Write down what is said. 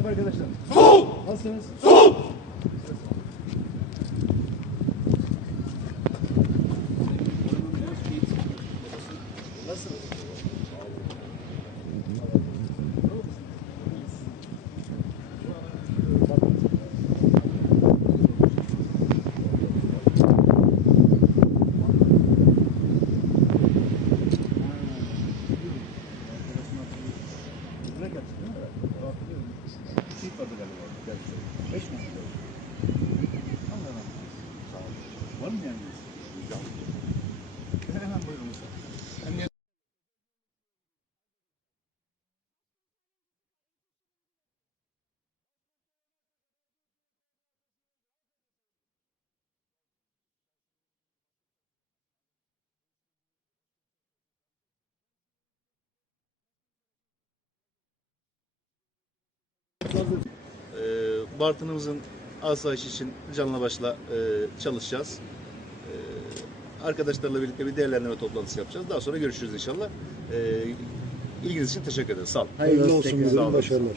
Merhaba arkadaşlar. Sol! Nasılsınız? Beş mi? Anladım. Var mı yani? Hemen Bartın'ımızın asayiş için canla başla e, çalışacağız. Ee, arkadaşlarla birlikte bir değerlendirme toplantısı yapacağız. Daha sonra görüşürüz inşallah. Ee, ilginiz için teşekkür ederiz. Sağ olun. Hayırlı olsun. Sağ olun. başarılar.